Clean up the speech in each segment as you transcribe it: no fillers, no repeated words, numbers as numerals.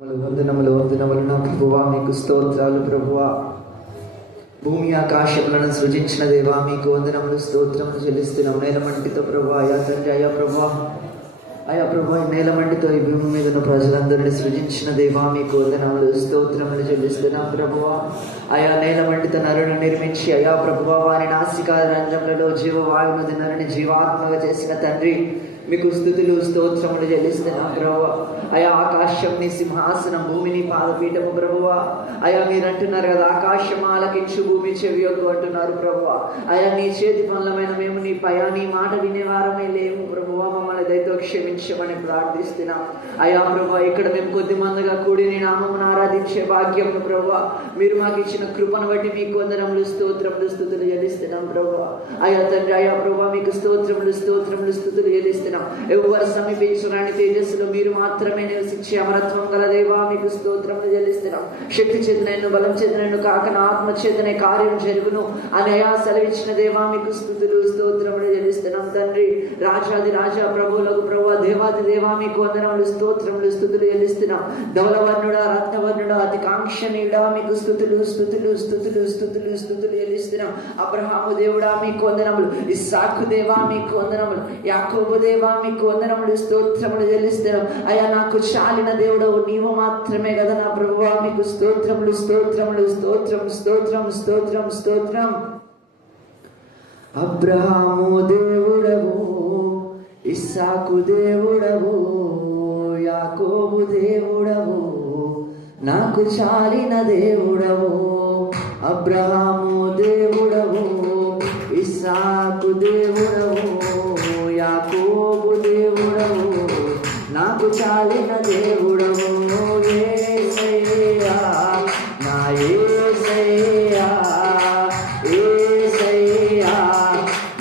వందనములు వందనములు నా ప్రభువా, మీకు స్తోత్రాలు ప్రభువా. భూమి ఆకాశములను సృజించిన దేవా, మీకు వందనములు స్తోత్రములు చెల్లిస్తున్నాం. నేలమంటితో ప్రభు అయా తండ్రి, అయా ప్రభా నేలమంటితో ఈ భూమి మీద ఉన్న ప్రజలందరినీ సృజించిన దేవా, మీకు వందనములు స్తోత్రములు చెల్లిస్తున్నాం ప్రభువా. అయా నేలమంటితో నరుని నిర్మించి అయా ప్రభువా వారి నాసికా రంధ్రములలో జీవవాయువును నరుని జీవాత్మగా చేసిన తండ్రి, మీకు స్తుతులు స్తోత్రములు చెల్లిస్తున్నాం ప్రభువా. అయా ఆకాశం నీ సింహాసనం, భూమిని పాదపీఠము ప్రభువా. అయా మీరు అంటున్నారు కదా, ఆకాశం ఆలకించు భూమి చెవియొగ్గు అంటున్నారు ప్రభువా. అయా నీ చేతి పనులమైన మేము నీ మాట వినేవారమే లేము ప్రభువా. మమ్మల్ని దయతో క్షమించమని ప్రార్థిస్తున్నాం అయా ప్రభువా. ఇక్కడ మేము కొద్ది మందిగా కూడి నీ నామమును ఆరాధించే భాగ్యము ప్రభువా, మీరు మాకు ఇచ్చిన కృపను బట్టి మీకు వందనములు స్తోత్రములు స్తుతులు చెల్లిస్తున్నాం ప్రభువా. అయా తండ్రి, అయా ప్రభువా మీకు స్తోత్రములు స్తోత్రములు స్తుతులు చెల్లిస్తున్నాం. ఎవరు సమీపించరాని తేజస్సులో మీరు మాత్రమే నివసించే అమరత్వం గల దేవా, మీకు స్తోత్రములు చెల్లిస్తున్నాం. శక్తి చేతనైన బలం చేతనైన కాక నా ఆత్మ చేతనే కార్యం జరుగును అని అయా సెలవిచ్చిన దేవా, మీకు స్తుతులు స్తోత్రములు చెల్లిస్తున్నాం తండ్రి. రాజాది రాజా, ప్రభువులకు ప్రభువా, దేవాది దేవా మీకు వందనములు స్తోత్రములు స్తుతులు చెల్లిస్తున్నాం. ధవలవర్ణుడా, రత్నవర్ణుడా, అతి కాంక్షణీయుడా, మీకు స్తుతులు స్తుతులు స్తుతులు స్తుతులు స్తుతులు చెల్లిస్తున్నాం. అబ్రహాము దేవుడా మీకు వందనములు, ఇస్సాకు దేవా మీకు వందనములు, యాకోబు దేవా మీకు వందనములు స్తోత్రములు చెల్లిస్తున్నాం. అయా నాకు చాలిన దేవుడవు నీవు మాత్రమే కదా నా ప్రభువా, మీకు స్తోత్రములు స్తోత్రములు స్తోత్రం స్తోత్రం స్తోత్రం స్తోత్రం. అబ్రహాము దేవుడవు, ఇస్సాకు దేవుడవు, యాకోబు దేవుడవు, నాకు చాలిన దేవుడవు. అబ్రహాము దేవుడవు, ఇస్సాకు దేవుడవు, యాకోబు దేవుడవు, నాకు చాలిన దేవుడవు. యేసయ్యా నా యేసయ్యా, యేసయ్యా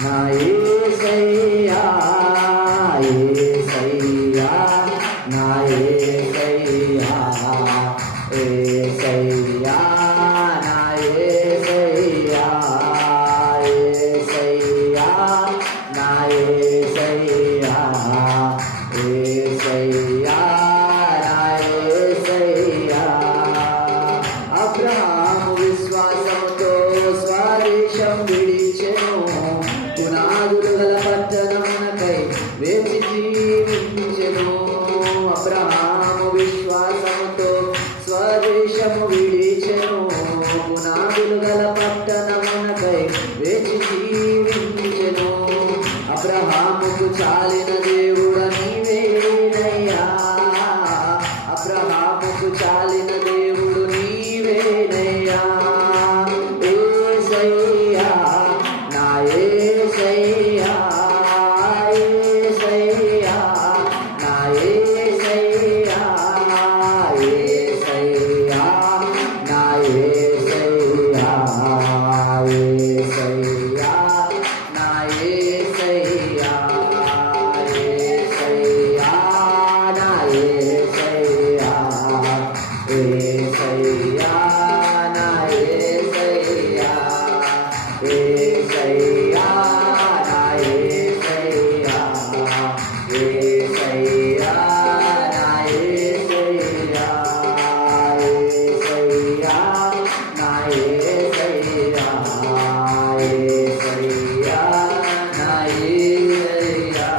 నా యేసయ్యా, యేసయ్యా నా యేసయ్యా, యేసయ్యా నా యేసయ్యా, యేసయ్యా నా యేసయ్యా, యేసయ్యా నా యేసయ్యా. అబ్రహాము విశ్వాసముతో స్వదేశం విడిచెను, పునాదులు గల పట్టణమునకై వేచి జీవించెను. అబ్రహాము విశ్వాసముతో స్వదేశము విడిచెను, పునాదులు గల పట్టణమునకై వేచి జీవించెను. అబ్రహాముకు చాలిన దేవుడ నీవేనయ్యా, అబ్రహాముకు చాలిన దేవుడు నీవేనయ్యా. యేసయ్యా నా యేసయ్యా, యేసయ్యా నా యేసయ్యా, యేసయ్యా నా యేసయ్యా, యేసయ్యా నా యేసయ్యా, యేసయ్యా నా యేసయ్యా, యేసయ్యా నా యేసయ్యా, యేసయ్యా నా యేసయ్యా, యేసయ్యా నా యేసయ్యా, యేసయ్యా నా యేసయ్యా, యేసయ్యా నా యేసయ్యా.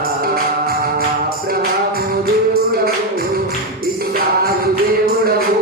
అబ్రహాము దేవుడవు, ఇస్సాకు దేవుడవు,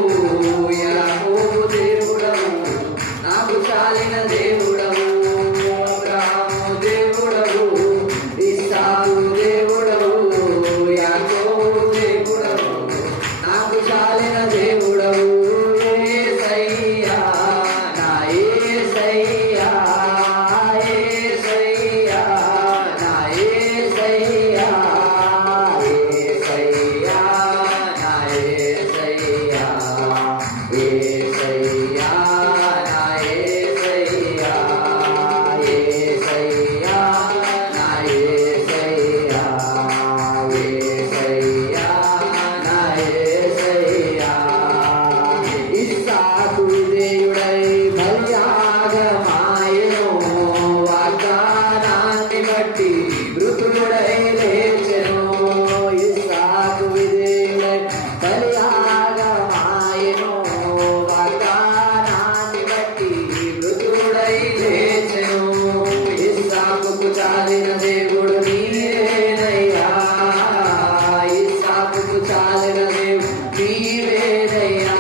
నీవేనయ్యా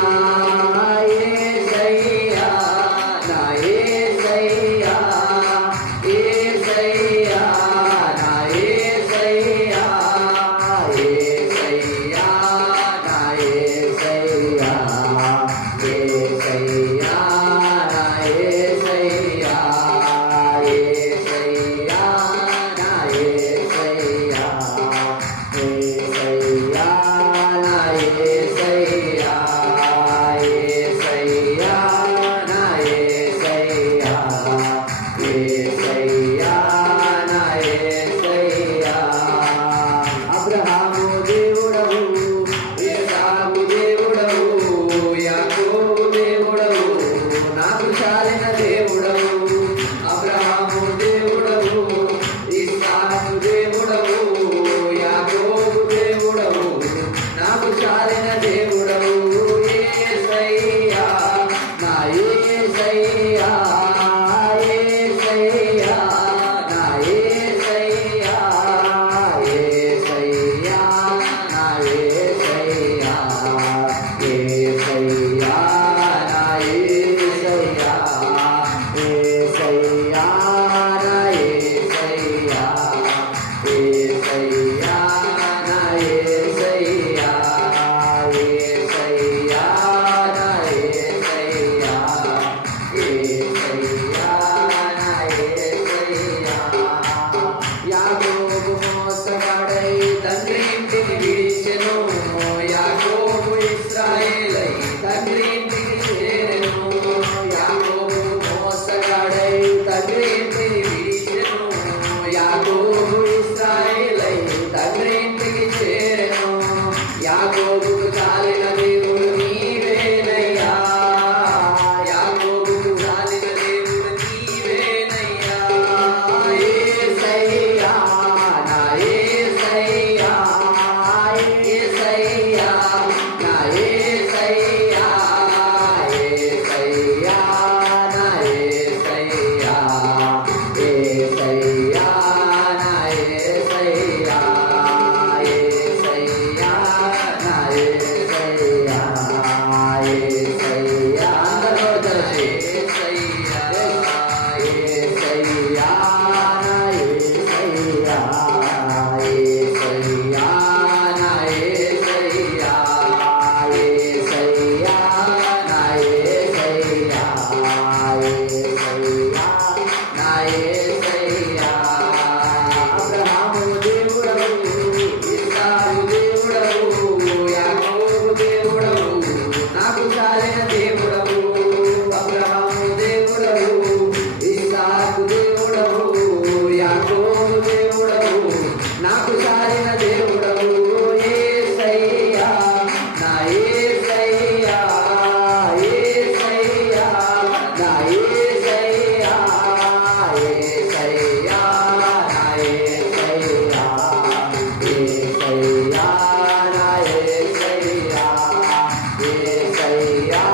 యేసయ్యా నా యేసయ్యా యేసయ్యా నా యేసయ్యా యేసయ్యా నా యేసయ్యా యేసయ్యా నా యేసయ్యా యేసయ్యా నా యేసయ్యా యేసయ్యా నా యేసయ్యా యేసయ్యా నా యేసయ్యా యేసయ్యా నా యేసయ్యా అబ్రహాము దేవుడవు ఇస్సాకు దేవుడవు యాకోబు దేవుడవు నాకు చాలిన దేవుడవు అబ్రహాము దేవుడవు ఇస్సాకు దేవుడవు యాకోబు దేవుడవు నాకు చాలిన దేవుడవు యేసయ్యా నా యేసయ్యా యేసయ్యా నా యేసయ్యా యేసయ్యా నా యేసయ్యా యేసయ్యా నా యేసయ్యా యేసయ్యా నా యేసయ్యా యేసయ్యా నా యేసయ్యా యేసయ్యా నా యేసయ్యా యేసయ్యా నా యేసయ్యా యాకోబు మోసగాడై తండ్రి ఇంటిని విడిచెను యాకోబు ఇశ్రాయేలై తండ్రి ఇంటికి చేరెను యాకోబు మోసగాడై తండ్రి ఇంటిని విడిచెను యాకోబు ఇశ్రాయేలై తండ్రి ఇంటికి చేరెను యాకోబుకు చాలిన దేవుడు నీవేనయ్యా యాకోబుకు చాలిన దేవుడు నీవేనయ్యా యేసయ్యా నా యేసయ్యా యేసయ్యా నా యేసయ్యా యేసయ్యా నా యేసయ్యా యేసయ్యా నా యేసయ్యా యేసయ్యా నా యేసయ్యా యేసయ్యా అందరూ కలిసి యేసయ్యా యేసయ్యా నా యేసయ్యా యేసయ్యా నా యేసయ్యా యేసయ్యా నా యేసయ్యా యేసయ్యా నా యేసయ్యా అబ్రహాము దేవుడవు ఇస్సాకు దేవుడవు యాకోబు దేవుడవు నాకు చాలిన దేవుడవు అబ్రహాము దేవుడవు ఇస్సాకు దేవుడవు యాకోబు దేవుడవు నాకు చాలిన దేవుడవు యేసయ్యా నా యేసయ్యా యేసయ్యా నా యేసయ్యా యేసయ్యా నా యేసయ్యా యేసయ్యా నా యేసయ్యా యేసయ్యా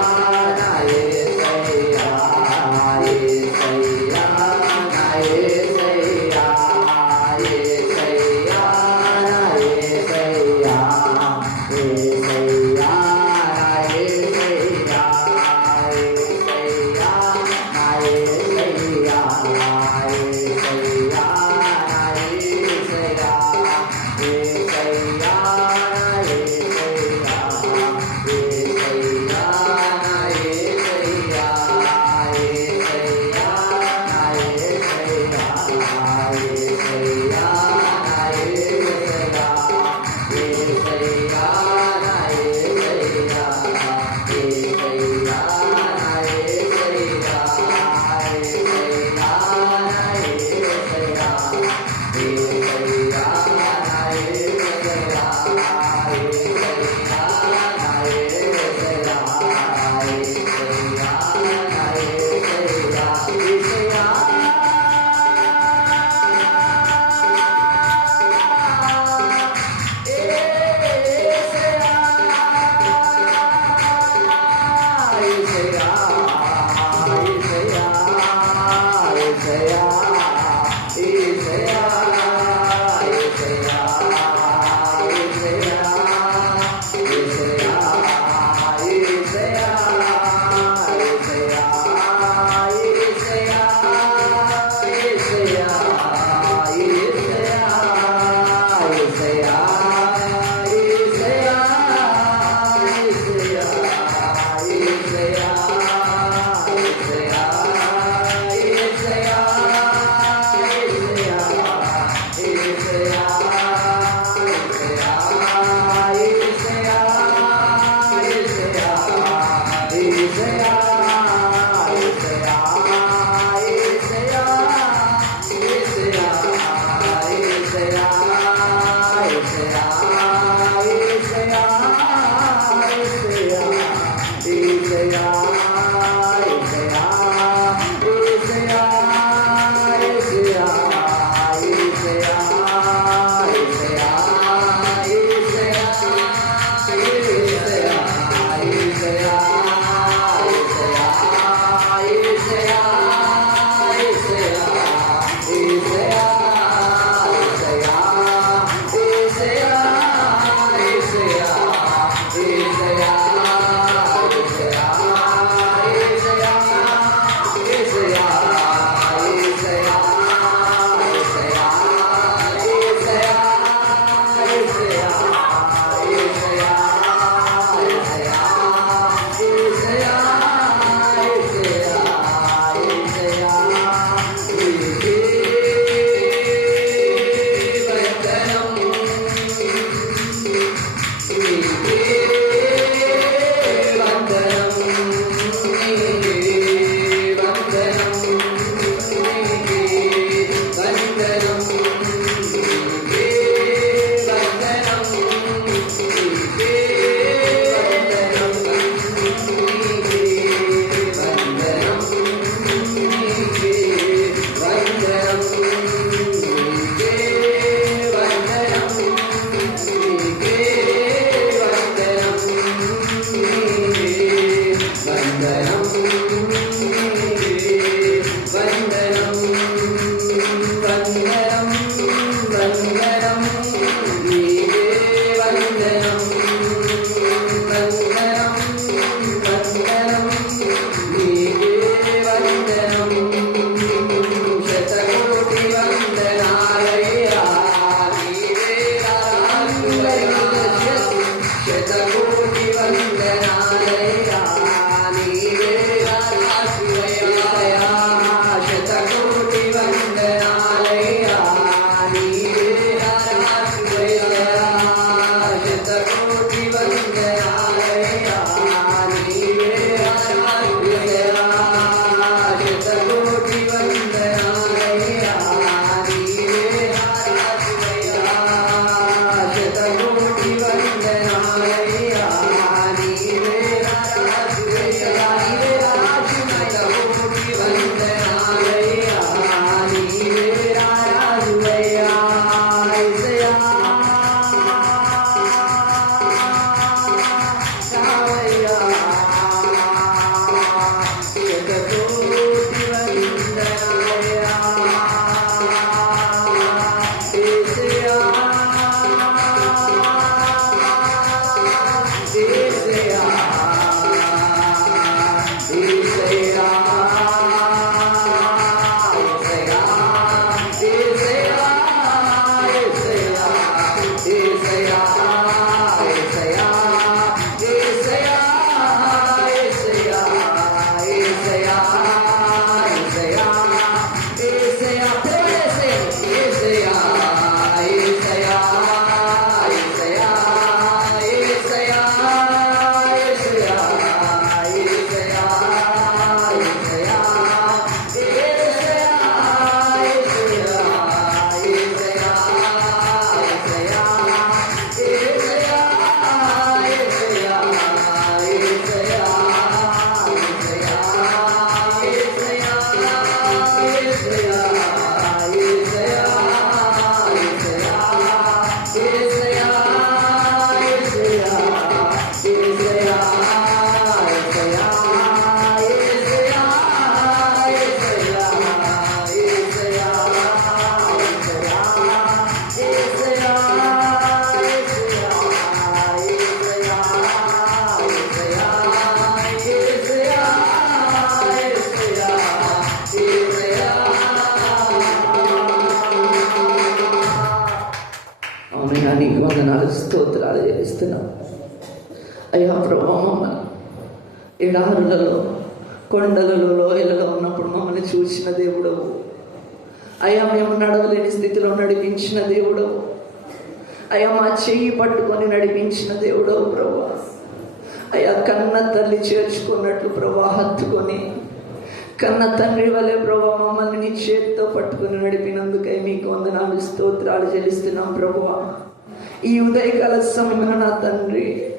స్తోత్రాలు చెల్లిస్తున్నాం. అయ్యా ప్రభా, మమ్మల్ని ఎడారులలో, కొండలలో, లోయలలో ఉన్నప్పుడు మమ్మల్ని చూసిన దేవుడవు. అయ్యా, మేము నడవలేని స్థితిలో నడిపించిన దేవుడవు. అయ్యా, మా చెయ్యి పట్టుకొని నడిపించిన దేవుడవు ప్రభా. అయ్యా, కన్న తల్లి చేర్చుకున్నట్లు ప్రభా హత్తుకొని, కన్న తండ్రి వలె ప్రభా మమ్మల్ని నీ చేతితో పట్టుకొని నడిపినందుకై మీకు వందనాలు, స్తోత్రాలు చెల్లిస్తున్నాం ప్రభువా. ఈ ఉదయకాల సమయంలో నా తండ్రి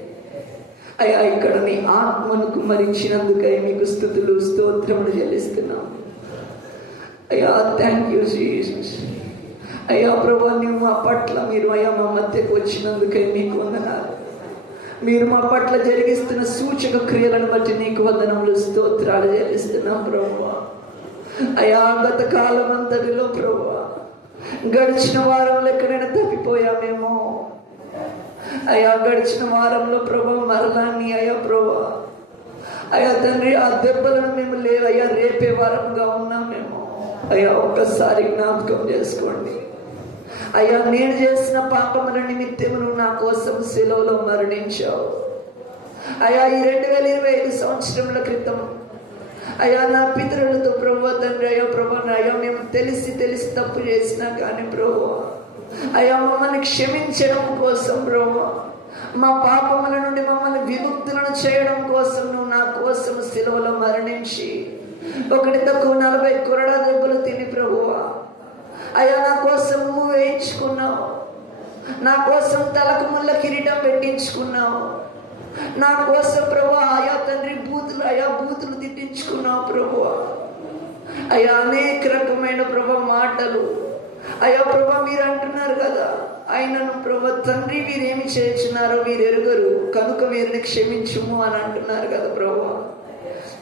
అయ్యా, ఇక్కడ నీ ఆత్మను కుమ్మరించినందుకై మీకు స్తుతులు, స్తోత్రములు చెల్లిస్తున్నాం. అయ్యా, థ్యాంక్ యూ జీసస్. అయ్యా ప్రభా, నువ్వు మా పట్ల మీరు అయ్యా మా మధ్యకు వచ్చినందుకై మీకు వందనాలు. మీరు మా పట్ల జరిగిస్తున్న సూచక క్రియలను బట్టి నీకు వందనములు, స్తోత్రాలు చెల్లిస్తున్నాం ప్రభువా. అయా గత కాలం అంతటిలో ప్రభువా, గడిచిన వారంలో ఎక్కడైనా తప్పిపోయామేమో అయా. గడిచిన వారంలో ప్రభు మరణాన్ని అయా ప్రభు అయా తండ్రి, ఆ దెబ్బలను మేము లేవయ్యా రేపే వారంగా ఉన్నామేమో అయ్యా. ఒక్కసారి జ్ఞాపకం చేసుకోండి అయ్యా. నేను చేసిన పాపముల నిమిత్తము నువ్వు నా కోసం శిలువలో మరణించావు అయ్యా. ఈ 2025 సంవత్సరముల క్రితం అయ్యా నా పితరులతో ప్రభు తండ్రి అయ్యా ప్రభు అయ్యా మేము తెలిసి తప్పు చేసినా కానీ ప్రభు అయ్యా మమ్మల్ని క్షమించడం కోసం ప్రభు, మా పాపముల నుండి మమ్మల్ని విముక్తులను చేయడం కోసం నువ్వు నా కోసం శిలువలో మరణించి 1 తక్కువ 40 కొరడా దెబ్బలు తిని ప్రభువా అయ్యా నా కోసం నువ్వు వేయించుకున్నావు, నా కోసం తలకు ముళ్ళ కిరీటం పెట్టించుకున్నావు, నా కోసం ప్రభు అయా తండ్రి బూతులు తిట్టించుకున్నావు ప్రభు అయ్యా. అనేక రకమైన ప్రభు మాటలు అయ్యా ప్రభు మీరు అంటున్నారు కదా, ఆయనను ప్రభు తండ్రి వీరేమి చేస్తున్నారో వీరు ఎరుగరు కనుక వీరిని క్షమించుము అని అంటున్నారు కదా ప్రభు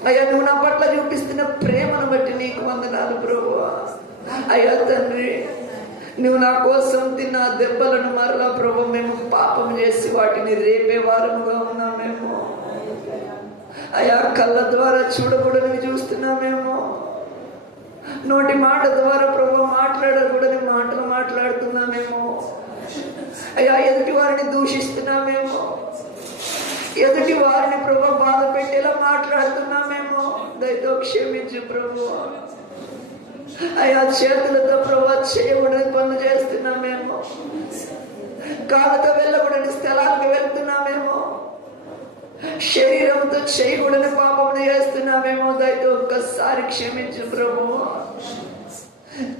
అయ్యా. నువ్వు నా పట్ల చూపిస్తున్న ప్రేమను బట్టి నీకు వందనాలు ప్రభు అయ్యా తండ్రి. నువ్వు నా కోసం తిన్న దెబ్బలను మరలా ప్రభు మేము పాపం చేసి వాటిని రేపే వారముగా ఉన్నామేమో అయ్యా. కళ్ళ ద్వారా చూడకూడనివి చూస్తున్నామేమో, నోటి మాట ద్వారా ప్రభు మాట్లాడకూడని మాటలు మాట్లాడుతున్నామేమో అయ్యా. ఎదుటి వారిని దూషిస్తున్నామేమో, ఎదుటి వారిని ప్రభు బాధ పెట్టేలా మాట్లాడుతున్నామేమో, దయతో క్షమించు ప్రభు అయ్యా. చేతులతో ప్రభు చేయకూడని పనులు చేస్తున్నామేమో, కాళ్ళతో వెళ్ళకూడని స్థలాలకు వెళ్తున్నామేమో, శరీరంతో చేయకూడని పాపములు చేస్తున్నామేమో, దయతో ఒక్కసారి క్షమించు ప్రభు.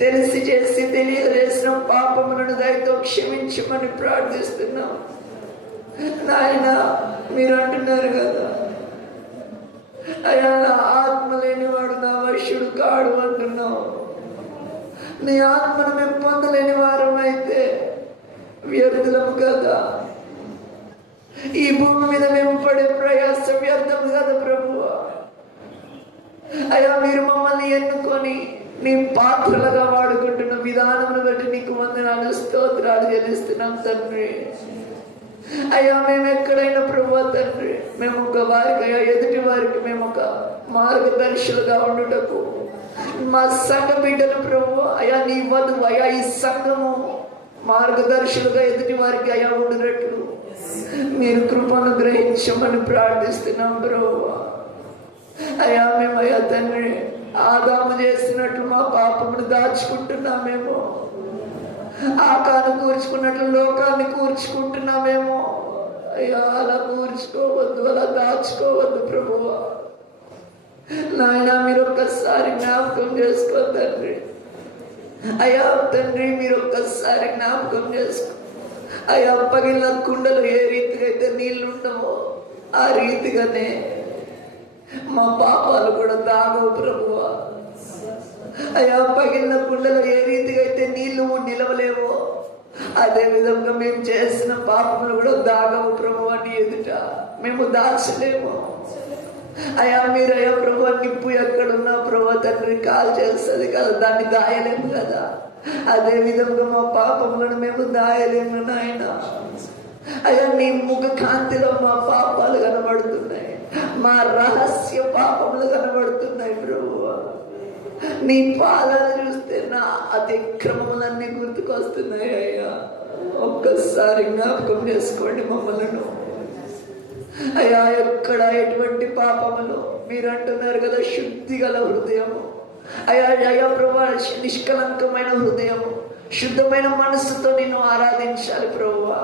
తెలిసి చేసి తెలియజేసిన పాపములను దయతో క్షమించమని ప్రార్థిస్తున్నాం నాయన. మీరు అంటున్నారు కదా అయ్యా నా ఆత్మ లేనివాడు నా వశుడు కాడు అంటున్నావు. నీ ఆత్మను మేము పొందలేని వారం అయితే వ్యర్థులము కదా, ఈ భూమి మీద మేము పడే ప్రయాస వ్యర్థం కదా ప్రభు అయ్యా. మీరు మమ్మల్ని ఎన్నుకొని నీ పాత్రలుగా వాడుకుంటున్న విధానమును బట్టి నీకు వందనాలు, స్తోత్రాలు చెల్లిస్తున్నాం తండ్రి అయ్యా. మేము ఎక్కడైనా ప్రభు తండ్రి మేము ఒక వారికి అయ్యా ఎదుటి వారికి మేము ఒక మార్గదర్శులుగా ఉండుటకు మా సంఘ బిడ్డలు ప్రభు అయ్యా నీ వధువు అయ్యా ఈ సంఘము మార్గదర్శులుగా ఎదుటి వారికి అయ్యా ఉండినట్లు మీరు కృపను గ్రహించమని ప్రార్థిస్తున్నాం ప్రభు అయ్యా. మేము అయ్యా తండ్రి ఆదాము చేసినట్లు మా పాపమును దాచుకుంటున్నామేమో, ఆకాను కూర్చుకున్నట్లు లోకాన్ని కూర్చుకుంటున్నామేమో అయ్యా. అలా కూర్చుకోవద్దు, అలా దాచుకోవద్దు ప్రభువ నాయన. మీరు ఒక్కసారి జ్ఞాపకం చేసుకో తండ్రి అయ్యా తండ్రి. మీరు ఒక్కసారి జ్ఞాపకం చేసుకో అయ్యా. పగిలిన కుండలు ఏ రీతిగా అయితే నీళ్లు ఉండవో ఆ రీతిగానే మా పాపాలు కూడా దాగవు ప్రభువ అయ్యా. పగిలిన కుండలో ఏ రీతిగా అయితే నీళ్లు నిలవలేవో అదే విధంగా మేము చేసిన పాపములు కూడా దాగవు ప్రభు అని ఎదుట మేము దాచలేము అయ్యా. మీరు అయ్యా ప్రభు నిప్పు ఎక్కడున్నా ప్రభు తండ్రి కాల్ చేస్తుంది కదా, దాన్ని దాయలేము కదా. అదే విధంగా మా పాపములను మేము దాయలేము నాయన అయ్యా. నీ ముఖ కాంతిలో మా పాపాలు కనబడుతున్నాయి, మా రహస్య పాపములు కనబడుతున్నాయి ప్రభు. నీ పాలన చూస్తే నా అతిక్రమములన్నీ గుర్తుకొస్తున్నాయి అయ్యా. ఒక్కసారి జ్ఞాపకం చేసుకోండి మమ్మలను అయ్యా. ఎక్కడ ఎటువంటి పాపములు మీరు అంటున్నారు కదా, శుద్ధి గల హృదయము అయ్యా. అయ్యా ప్రభు నిష్కలంకమైన హృదయము, శుద్ధమైన మనస్సుతో నిన్ను ఆరాధించాలి ప్రభువా.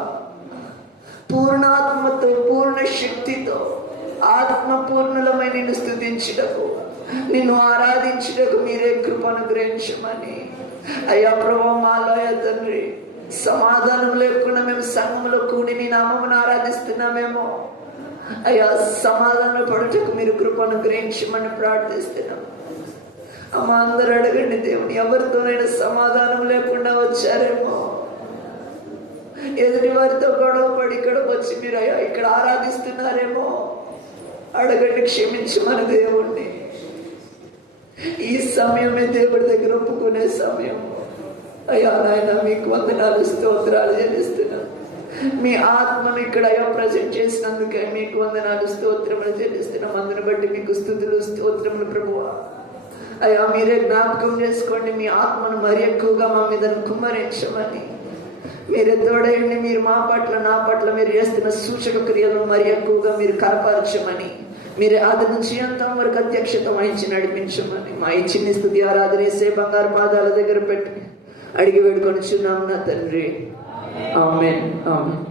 పూర్ణాత్మతో పూర్ణ శక్తితో ఆత్మపూర్ణులమై నిన్ను స్తుతించుటకు నిన్ను ఆరాధించుటకు మీరే కృపను గ్రహించమని అయ్యా ప్రభు. మాలో తండ్రి సమాధానం లేకుండా మేము సంఘంలో కూడి నీ నామమును ఆరాధిస్తున్నామేమో అయ్యా. సమాధానం పడుటకు మీరు కృపను గ్రహించమని ప్రార్థిస్తున్నాం అమ్మ. అందరూ అడగండి దేవుని, ఎవరితోనైనా సమాధానం లేకుండా వచ్చారేమో, ఎదుటి వారితో గొడవ పడి ఇక్కడ వచ్చి మీరు అయ్యా ఇక్కడ ఆరాధిస్తున్నారేమో, అడగండి, క్షమించమని దేవుణ్ణి. ఈ సమయమే దేవుడి దగ్గర ఒప్పుకునే సమయం. అయ్యా నాయన మీకు వందనాలు, స్తోత్రాలు చెల్లిస్తున్నాను. మీ ఆత్మను ఇక్కడ అయ్యా ప్రజెంట్ చేసినందుకే మీకు వందనాలు, స్తోత్రములు చెల్లిస్తున్నాం. అందుని బట్టి మీకు స్తుతులు, స్తోత్రములు ప్రభువా. అయ్యా మీరే జ్ఞాపకం చేసుకోండి, మీ ఆత్మను మరి ఎక్కువగా మా మీద కుమ్మరించమని. మీరే తోడయండి, మీరు మా పట్ల నా పట్ల మీరు చేస్తున్న సూచక క్రియలను మరి ఎక్కువగా మీరు కనపరచమని, మీరే ఆది నుంచి అంతం వరకు అధ్యక్షత వహించి నడిపించమని. మా ఈ చిన్ని స్తుతి ఆరాధన వేసే బంగారు పాదాల దగ్గర పెట్టి అడిగి వేడుకొని చున్నాం నా తండ్రి. ఆమేన్, ఆమేన్.